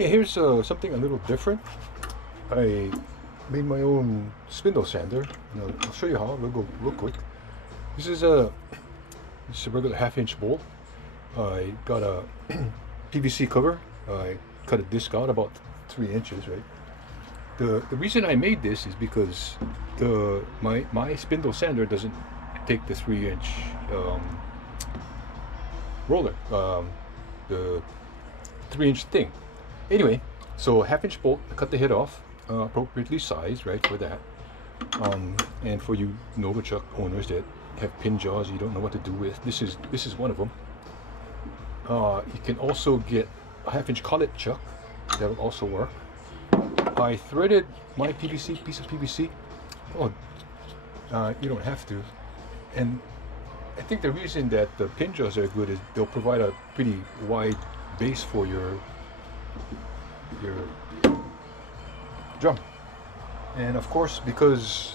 Hey, here's something a little different. I made my own spindle sander. I'll show you how. We'll go real quick. This is a regular half-inch bolt. I got a PVC cover. I cut a disc out about 3 inches, right? The reason I made this is because my spindle sander doesn't take the 3-inch roller, the 3-inch thing. Anyway, so half-inch bolt. I cut the head off, appropriately sized, right, for that. And for you Nova Chuck owners that have pin jaws you don't know what to do with, this is one of them. You can also get a half-inch collet chuck. That will also work. I threaded my piece of PVC. Oh, you don't have to. And I think the reason that the pin jaws are good is they'll provide a pretty wide base for your drum. And of course, because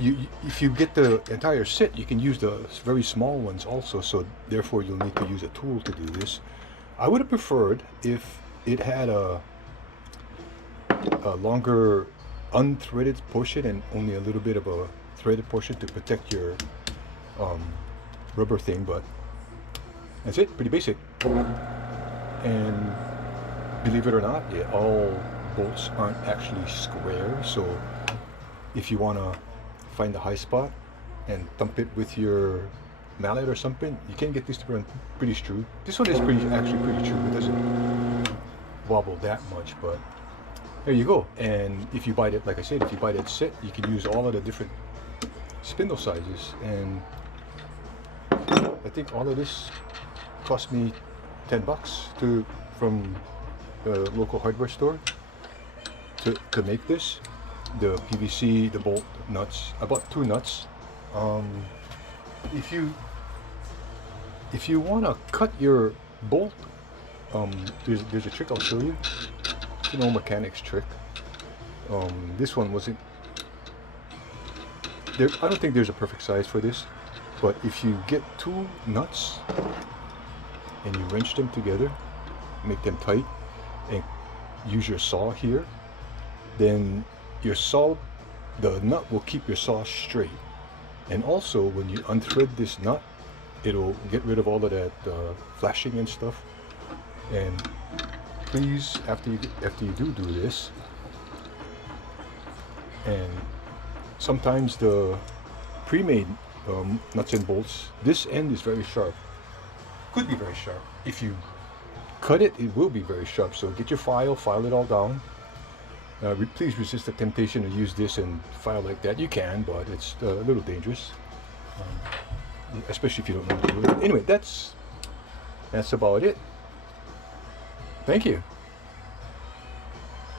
if you get the entire set, you can use the very small ones also, so therefore you'll need to use a tool to do this. I would have preferred if it had a longer unthreaded portion and only a little bit of a threaded portion to protect your rubber thing, but that's it, pretty basic. And believe it or not, all bolts aren't actually square, so if you want to find the high spot and thump it with your mallet or something, you can get this to run pretty true. This one is actually pretty true. It doesn't wobble that much, but there you go. And if you buy it, like I said, if you buy that set, you can use all of the different spindle sizes. And I think all of this cost me $10 from the local hardware store to make this. The PVC, the bolt nuts. I bought 2 nuts. If you want to cut your bolt, there's a trick I'll show you. It's an old mechanics trick. This one wasn't there. I don't think there's a perfect size for this, but if you get 2 nuts and you wrench them together, make them tight, and use your saw here, then the nut will keep your saw straight. And also, when you unthread this nut, it'll get rid of all of that flashing and stuff. And please, after you do this, and sometimes the pre-made nuts and bolts, this end is very sharp. Could be very sharp. If you cut it, it will be very sharp. So get your file it all down. Please resist the temptation to use this and file like that. You can, but it's a little dangerous, especially if you don't know how to do it. Anyway, that's about it. Thank you.